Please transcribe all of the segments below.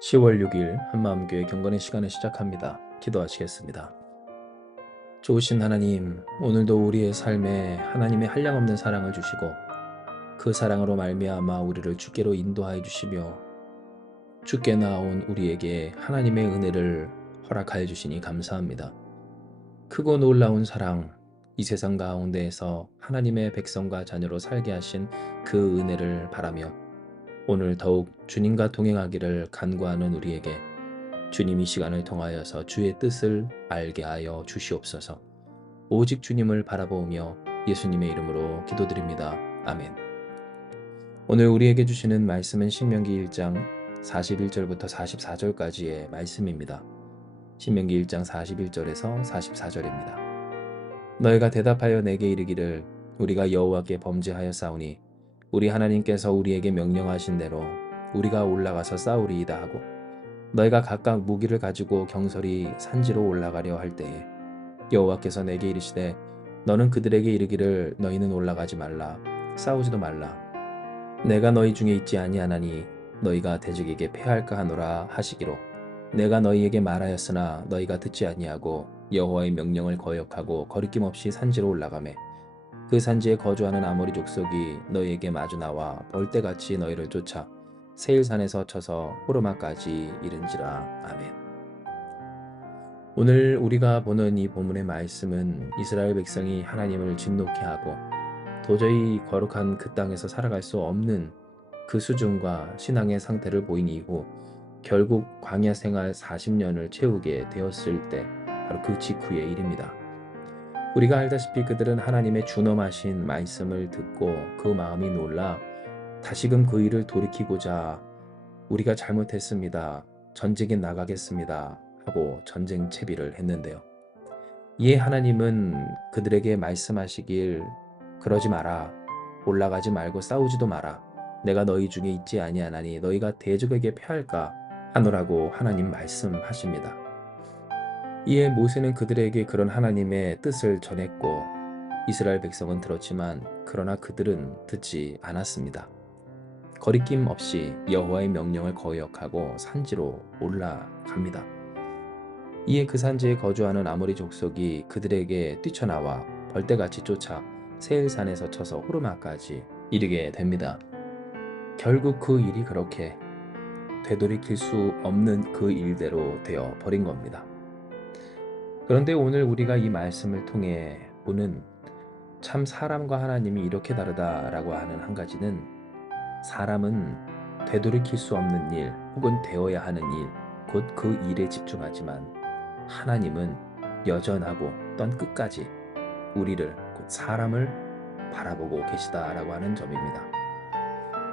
10월 6일 한마음교회 경건의 시간을 시작합니다. 기도하시겠습니다. 좋으신 하나님, 오늘도 우리의 삶에 하나님의 한량없는 사랑을 주시고 그 사랑으로 말미암아 우리를 주께로 인도하여 주시며 주께 나온 우리에게 하나님의 은혜를 허락하여 주시니 감사합니다. 크고 놀라운 사랑, 이 세상 가운데에서 하나님의 백성과 자녀로 살게 하신 그 은혜를 바라며 오늘 더욱 주님과 동행하기를 간구하는 우리에게 주님 이 시간을 통하여서 주의 뜻을 알게 하여 주시옵소서. 오직 주님을 바라보며 예수님의 이름으로 기도드립니다. 아멘. 오늘 우리에게 주시는 말씀은 신명기 1장 41절부터 44절까지의 말씀입니다. 신명기 1장 41절에서 44절입니다. 너희가 대답하여 내게 이르기를 우리가 여호와께 범죄하였사오니 우리 하나님께서 우리에게 명령하신 대로 우리가 올라가서 싸우리이다 하고 너희가 각각 무기를 가지고 경솔히 산지로 올라가려 할 때에 여호와께서 내게 이르시되 너는 그들에게 이르기를 너희는 올라가지 말라 싸우지도 말라 내가 너희 중에 있지 아니하나니 너희가 대적에게 패할까 하노라 하시기로 내가 너희에게 말하였으나 너희가 듣지 아니하고 여호와의 명령을 거역하고 거리낌 없이 산지로 올라가매 그 산지에 거주하는 아모리 족속이 너희에게 마주 나와 벌떼같이 너희를 쫓아 세일산에서 쳐서 호르마까지 이른지라. 아멘. 오늘 우리가 보는 이 본문의 말씀은 이스라엘 백성이 하나님을 진노케 하고 도저히 거룩한 그 땅에서 살아갈 수 없는 그 수준과 신앙의 상태를 보인 이후 결국 광야 생활 40년을 채우게 되었을 때 바로 그 직후의 일입니다. 우리가 알다시피 그들은 하나님의 준엄하신 말씀을 듣고 그 마음이 놀라 다시금 그 일을 돌이키고자 우리가 잘못했습니다. 전쟁에 나가겠습니다. 하고 전쟁 채비를 했는데요. 이에 하나님은 그들에게 말씀하시길 그러지 마라. 올라가지 말고 싸우지도 마라. 내가 너희 중에 있지 아니하나니 너희가 대적에게 패할까 하노라고 하나님 말씀하십니다. 이에 모세는 그들에게 그런 하나님의 뜻을 전했고 이스라엘 백성은 들었지만 그러나 그들은 듣지 않았습니다. 거리낌 없이 여호와의 명령을 거역하고 산지로 올라갑니다. 이에 그 산지에 거주하는 아모리 족속이 그들에게 뛰쳐나와 벌떼같이 쫓아 세일산에서 쳐서 호르마까지 이르게 됩니다. 결국 그 일이 그렇게 되돌이킬 수 없는 그 일대로 되어 버린 겁니다. 그런데 오늘 우리가 이 말씀을 통해 보는 참 사람과 하나님이 이렇게 다르다라고 하는 한 가지는 사람은 되돌이킬 수 없는 일 혹은 되어야 하는 일, 곧 그 일에 집중하지만 하나님은 여전하고 떤 끝까지 우리를 곧 사람을 바라보고 계시다라고 하는 점입니다.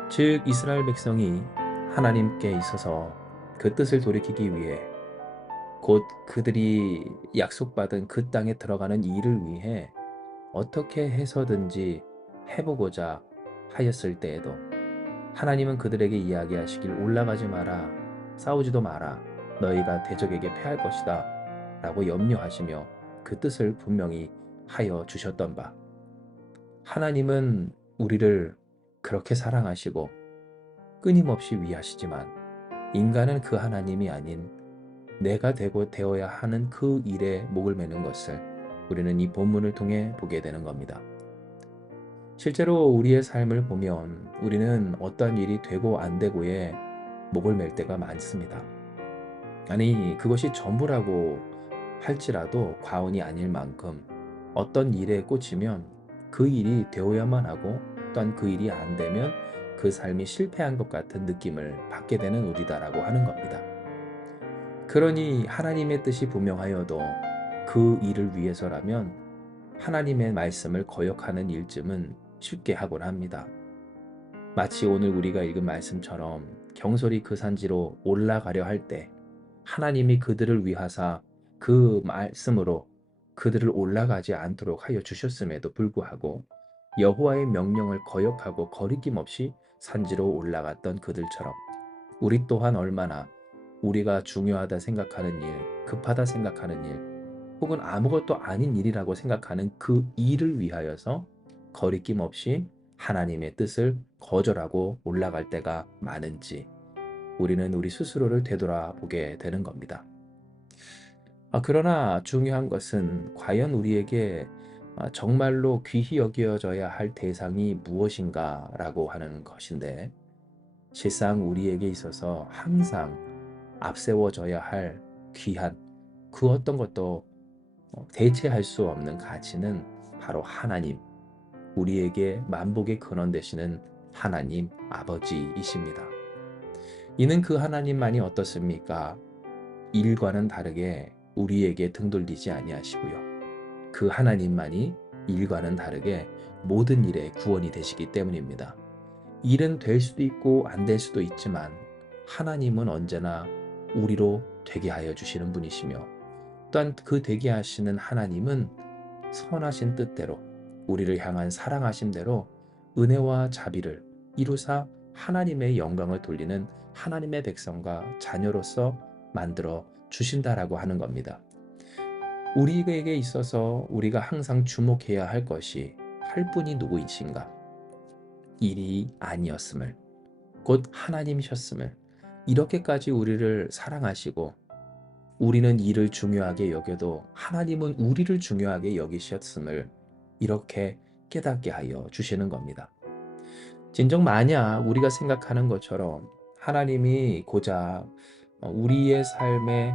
즉 이스라엘 백성이 하나님께 있어서 그 뜻을 돌이키기 위해 곧 그들이 약속받은 그 땅에 들어가는 일을 위해 어떻게 해서든지 해보고자 하였을 때에도 하나님은 그들에게 이야기하시길 올라가지 마라, 싸우지도 마라, 너희가 대적에게 패할 것이다 라고 염려하시며 그 뜻을 분명히 하여 주셨던 바 하나님은 우리를 그렇게 사랑하시고 끊임없이 위하시지만 인간은 그 하나님이 아닌 내가 되고 되어야 하는 그 일에 목을 매는 것을 우리는 이 본문을 통해 보게 되는 겁니다. 실제로 우리의 삶을 보면 우리는 어떤 일이 되고 안 되고에 목을 맬 때가 많습니다. 아니 그것이 전부라고 할지라도 과언이 아닐 만큼 어떤 일에 꽂히면 그 일이 되어야만 하고 또한 그 일이 안 되면 그 삶이 실패한 것 같은 느낌을 받게 되는 우리다라고 하는 겁니다. 그러니 하나님의 뜻이 분명하여도 그 일을 위해서라면 하나님의 말씀을 거역하는 일쯤은 쉽게 하곤 합니다. 마치 오늘 우리가 읽은 말씀처럼 경솔히 그 산지로 올라가려 할 때 하나님이 그들을 위하사 그 말씀으로 그들을 올라가지 않도록 하여 주셨음에도 불구하고 여호와의 명령을 거역하고 거리낌 없이 산지로 올라갔던 그들처럼 우리 또한 얼마나 우리가 중요하다 생각하는 일, 급하다 생각하는 일, 혹은 아무것도 아닌 일이라고 생각하는 그 일을 위하여서 거리낌 없이 하나님의 뜻을 거절하고 올라갈 때가 많은지 우리는 우리 스스로를 되돌아보게 되는 겁니다. 그러나 중요한 것은 과연 우리에게 정말로 귀히 여겨져야 할 대상이 무엇인가라고 하는 것인데, 실상 우리에게 있어서 항상 앞세워져야 할 귀한 그 어떤 것도 대체할 수 없는 가치는 바로 하나님, 우리에게 만복의 근원 되시는 하나님 아버지이십니다. 이는 그 하나님만이 어떻습니까? 일과는 다르게 우리에게 등 돌리지 아니하시고요. 그 하나님만이 일과는 다르게 모든 일에 구원이 되시기 때문입니다. 일은 될 수도 있고 안 될 수도 있지만 하나님은 언제나 우리로 되게 하여 주시는 분이시며, 또한 그 되게 하시는 하나님은 선하신 뜻대로 우리를 향한 사랑하심대로 은혜와 자비를 이루사 하나님의 영광을 돌리는 하나님의 백성과 자녀로서 만들어 주신다라고 하는 겁니다. 우리에게 있어서 우리가 항상 주목해야 할 것이 할 분이 누구이신가? 일이 아니었음을, 곧 하나님이셨음을, 이렇게까지 우리를 사랑하시고 우리는 일을 중요하게 여겨도 하나님은 우리를 중요하게 여기셨음을 이렇게 깨닫게 하여 주시는 겁니다. 진정 만약 우리가 생각하는 것처럼 하나님이 고작 우리의 삶에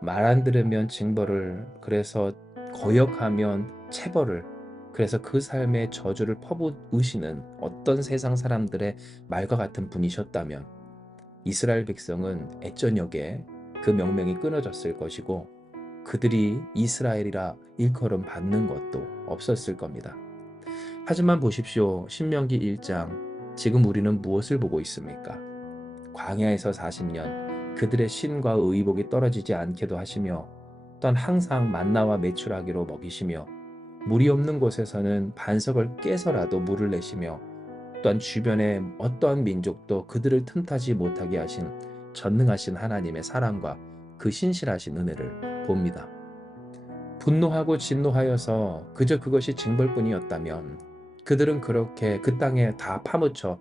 말 안 들으면 징벌을, 그래서 거역하면 체벌을, 그래서 그 삶에 저주를 퍼부으시는 어떤 세상 사람들의 말과 같은 분이셨다면 이스라엘 백성은 애저녁에 그 명령이 끊어졌을 것이고 그들이 이스라엘이라 일컬음 받는 것도 없었을 겁니다. 하지만 보십시오. 신명기 1장, 지금 우리는 무엇을 보고 있습니까? 광야에서 40년 그들의 신과 의복이 떨어지지 않게도 하시며, 또한 항상 만나와 메추라기로 먹이시며, 물이 없는 곳에서는 반석을 깨서라도 물을 내시며, 또한 주변의 어떠한 민족도 그들을 틈타지 못하게 하신 전능하신 하나님의 사랑과 그 신실하신 은혜를 봅니다. 분노하고 진노하여서 그저 그것이 징벌뿐이었다면 그들은 그렇게 그 땅에 다 파묻혀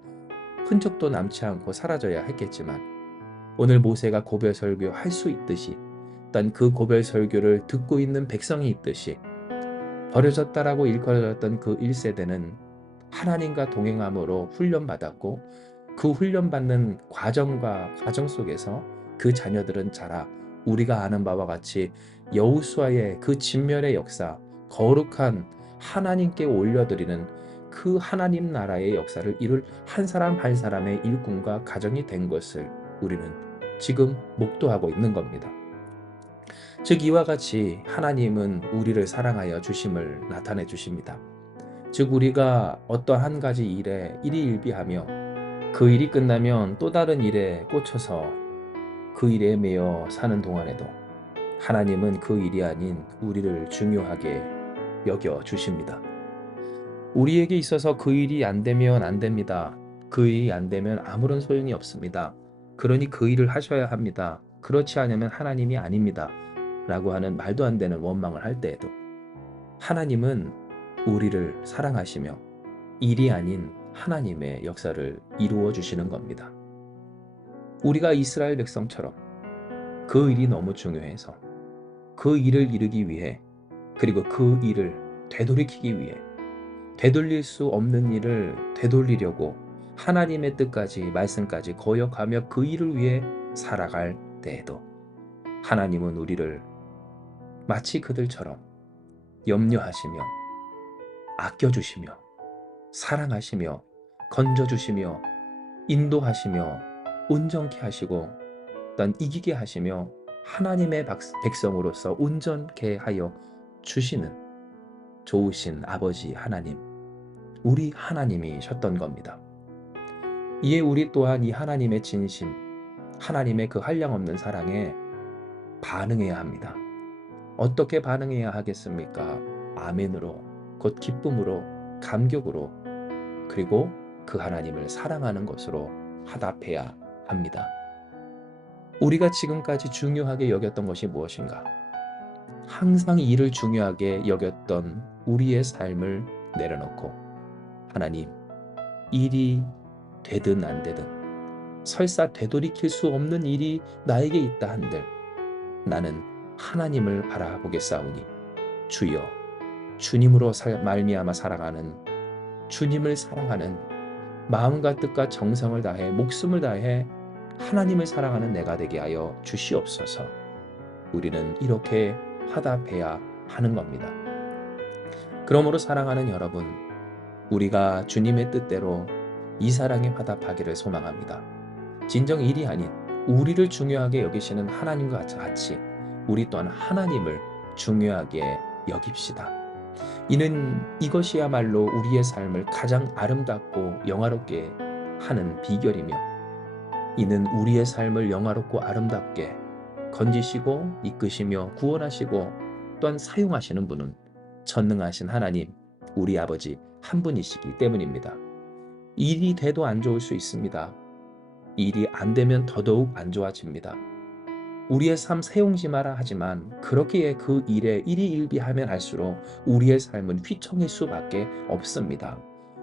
흔적도 남지 않고 사라져야 했겠지만, 오늘 모세가 고별 설교 할 수 있듯이, 또한 그 고별 설교를 듣고 있는 백성이 있듯이 버려졌다라고 일컬어졌던 그 1세대는 하나님과 동행함으로 훈련받았고, 그 훈련받는 과정과 과정 속에서 그 자녀들은 자라 우리가 아는 바와 같이 여호수아의 그 진멸의 역사, 거룩한 하나님께 올려드리는 그 하나님 나라의 역사를 이룰 한 사람 한 사람의 일꾼과 가정이 된 것을 우리는 지금 목도하고 있는 겁니다. 즉 이와 같이 하나님은 우리를 사랑하여 주심을 나타내 주십니다. 즉 우리가 어떠한 한 가지 일에 일희일비하며 그 일이 끝나면 또 다른 일에 꽂혀서 그 일에 매여 사는 동안에도 하나님은 그 일이 아닌 우리를 중요하게 여겨 주십니다. 우리에게 있어서 그 일이 안 되면 안 됩니다. 그 일이 안 되면 아무런 소용이 없습니다. 그러니 그 일을 하셔야 합니다. 그렇지 않으면 하나님이 아닙니다. 라고 하는 말도 안 되는 원망을 할 때에도 하나님은 우리를 사랑하시며 일이 아닌 하나님의 역사를 이루어 주시는 겁니다. 우리가 이스라엘 백성처럼 그 일이 너무 중요해서 그 일을 이루기 위해, 그리고 그 일을 되돌이키기 위해 되돌릴 수 없는 일을 되돌리려고 하나님의 뜻까지 말씀까지 거역하며 그 일을 위해 살아갈 때에도 하나님은 우리를 마치 그들처럼 염려하시며 아껴주시며 사랑하시며 건져주시며 인도하시며 온전케 하시고 또한 이기게 하시며 하나님의 백성으로서 온전케 하여 주시는 좋으신 아버지 하나님, 우리 하나님이셨던 겁니다. 이에 우리 또한 이 하나님의 진심, 하나님의 그 한량없는 사랑에 반응해야 합니다. 어떻게 반응해야 하겠습니까? 아멘으로, 곧 기쁨으로, 감격으로, 그리고 그 하나님을 사랑하는 것으로 화답해야 합니다. 우리가 지금까지 중요하게 여겼던 것이 무엇인가? 항상 일을 중요하게 여겼던 우리의 삶을 내려놓고 하나님, 일이 되든 안 되든 설사 되돌이킬 수 없는 일이 나에게 있다 한들 나는 하나님을 바라보겠사오니 주여 주님으로 말미암아 살아가는 주님을 사랑하는 마음과 뜻과 정성을 다해 목숨을 다해 하나님을 사랑하는 내가 되게 하여 주시옵소서. 우리는 이렇게 화답해야 하는 겁니다. 그러므로 사랑하는 여러분, 우리가 주님의 뜻대로 이 사랑에 화답하기를 소망합니다. 진정 일이 아닌 우리를 중요하게 여기시는 하나님과 같이 우리 또한 하나님을 중요하게 여깁시다. 이것이야말로 우리의 삶을 가장 아름답고 영화롭게 하는 비결이며 이는 우리의 삶을 영화롭고 아름답게 건지시고 이끄시며 구원하시고 또한 사용하시는 분은 전능하신 하나님, 우리 아버지 한 분이시기 때문입니다. 일이 돼도 안 좋을 수 있습니다. 일이 안 되면 더더욱 안 좋아집니다. 우리의 삶 세용지 마라 하지만 그렇게 그 일에 일희일비하면 할수록 우리의 삶은 휘청일 수밖에 없습니다.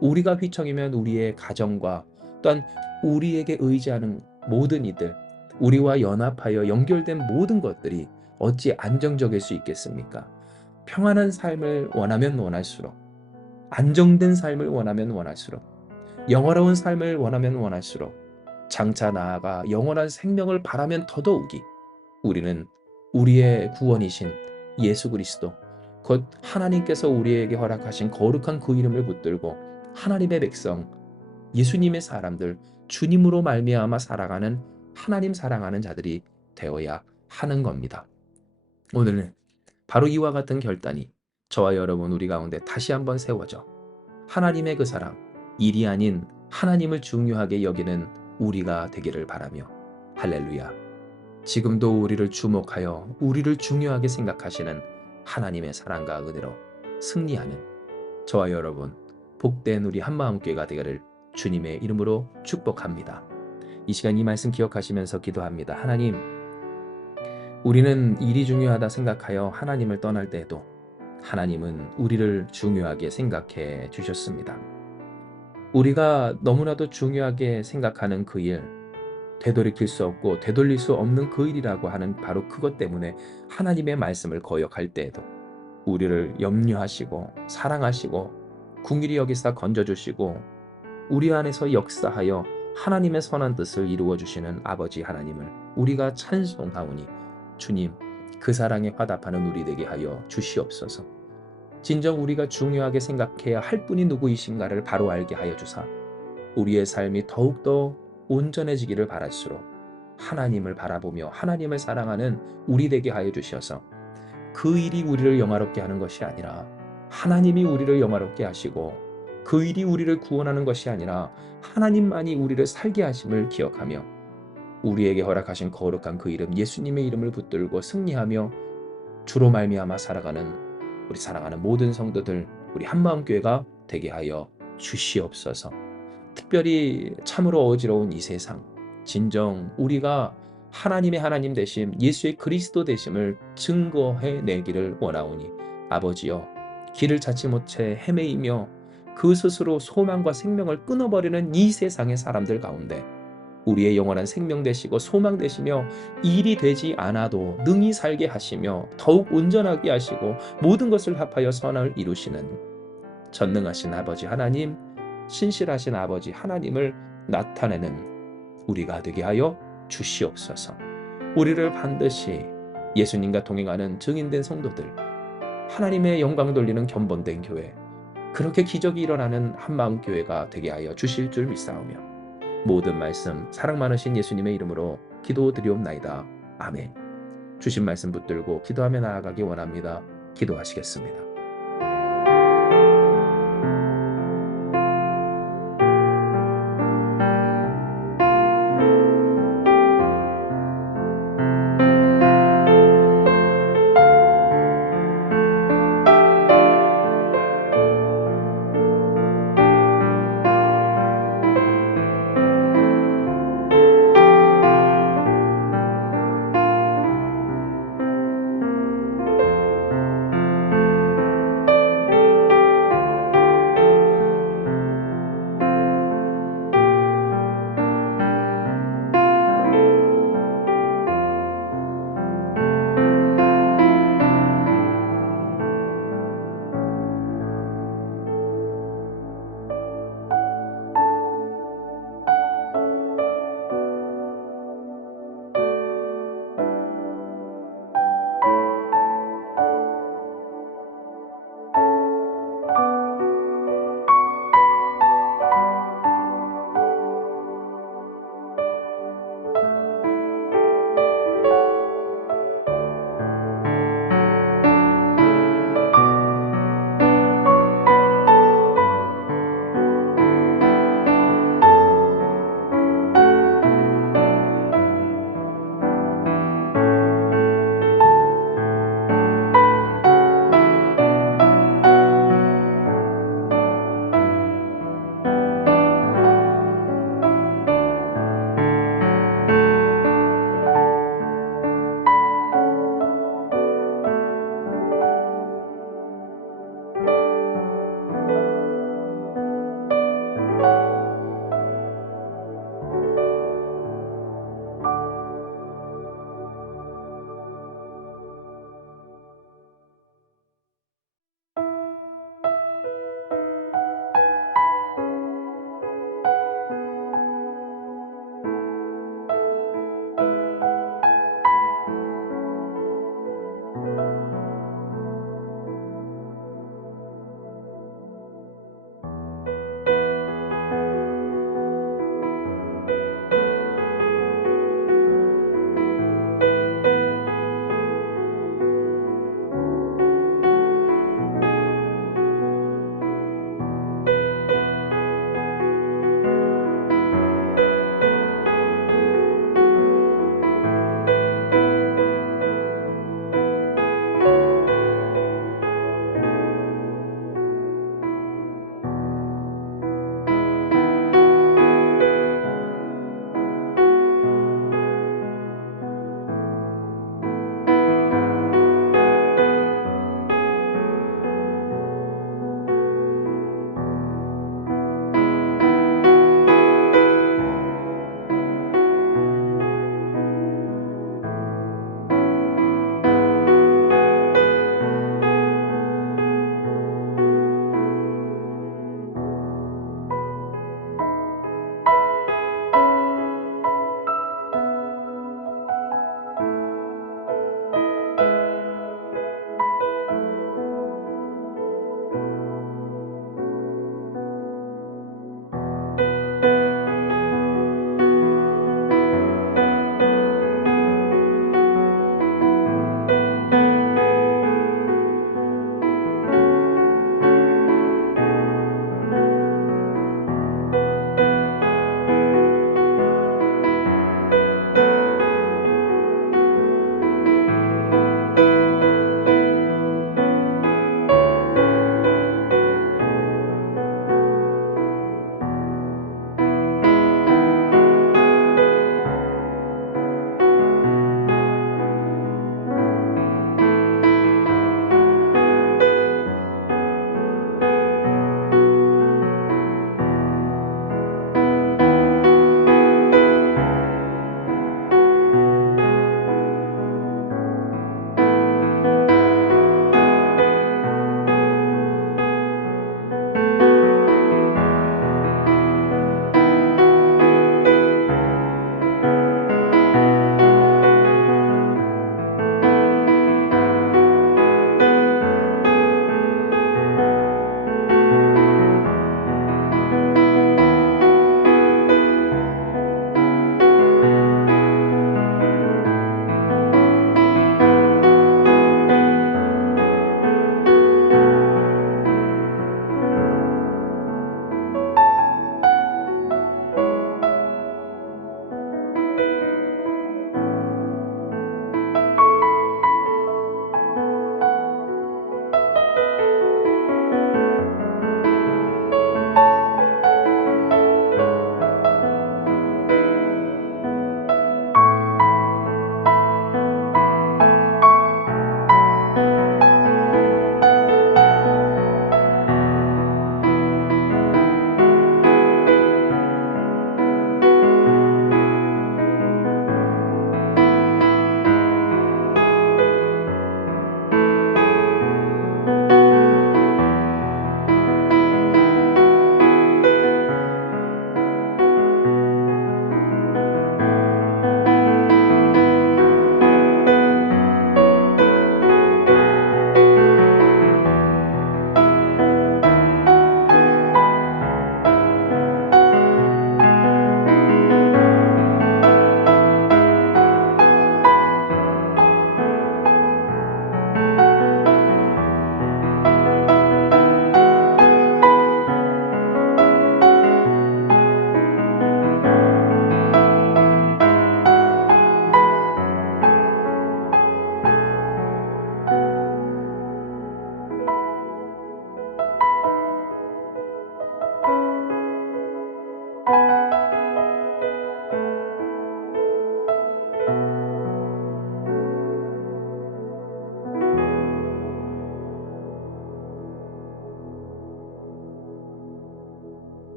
우리가 휘청이면 우리의 가정과 또한 우리에게 의지하는 모든 이들, 우리와 연합하여 연결된 모든 것들이 어찌 안정적일 수 있겠습니까? 평안한 삶을 원하면 원할수록, 안정된 삶을 원하면 원할수록, 영화로운 삶을 원하면 원할수록, 장차 나아가 영원한 생명을 바라면 더더욱이 우리는 우리의 구원이신 예수 그리스도 곧 하나님께서 우리에게 허락하신 거룩한 그 이름을 붙들고 하나님의 백성, 예수님의 사람들, 주님으로 말미암아 살아가는 하나님 사랑하는 자들이 되어야 하는 겁니다. 오늘은 바로 이와 같은 결단이 저와 여러분 우리 가운데 다시 한번 세워져 하나님의 그 사랑, 일이 아닌 하나님을 중요하게 여기는 우리가 되기를 바라며 할렐루야. 지금도 우리를 주목하여 우리를 중요하게 생각하시는 하나님의 사랑과 은혜로 승리하는 저와 여러분 복된 우리 한마음교회가 되기를 주님의 이름으로 축복합니다. 이 시간 이 말씀 기억하시면서 기도합니다. 하나님, 우리는 일이 중요하다 생각하여 하나님을 떠날 때에도 하나님은 우리를 중요하게 생각해 주셨습니다. 우리가 너무나도 중요하게 생각하는 그 일, 되돌이킬 수 없고 되돌릴 수 없는 그 일이라고 하는 바로 그것 때문에 하나님의 말씀을 거역할 때에도 우리를 염려하시고 사랑하시고 긍휼히 여기사 건져주시고 우리 안에서 역사하여 하나님의 선한 뜻을 이루어 주시는 아버지 하나님을 우리가 찬송하오니 주님, 그 사랑에 화답하는 우리 되게 하여 주시옵소서. 진정 우리가 중요하게 생각해야 할 분이 누구이신가를 바로 알게 하여 주사 우리의 삶이 더욱더 온전해지기를 바랄수록 하나님을 바라보며 하나님을 사랑하는 우리 되게 하여 주셔서 그 일이 우리를 영화롭게 하는 것이 아니라 하나님이 우리를 영화롭게 하시고 그 일이 우리를 구원하는 것이 아니라 하나님만이 우리를 살게 하심을 기억하며 우리에게 허락하신 거룩한 그 이름 예수님의 이름을 붙들고 승리하며 주로 말미암아 살아가는 우리 사랑하는 모든 성도들 우리 한마음교회가 되게 하여 주시옵소서. 특별히 참으로 어지러운 이 세상 진정 우리가 하나님의 하나님 되심 예수의 그리스도 되심을 증거해 내기를 원하오니 아버지여 길을 찾지 못해 헤매이며 그 스스로 소망과 생명을 끊어버리는 이 세상의 사람들 가운데 우리의 영원한 생명 되시고 소망 되시며 일이 되지 않아도 능히 살게 하시며 더욱 온전하게 하시고 모든 것을 합하여 선을 이루시는 전능하신 아버지 하나님 신실하신 아버지 하나님을 나타내는 우리가 되게 하여 주시옵소서. 우리를 반드시 예수님과 동행하는 증인된 성도들 하나님의 영광 돌리는 견본된 교회 그렇게 기적이 일어나는 한마음교회가 되게 하여 주실 줄 믿사오며 모든 말씀 사랑 많으신 예수님의 이름으로 기도드리옵나이다. 아멘. 주신 말씀 붙들고 기도하며 나아가기 원합니다. 기도하시겠습니다.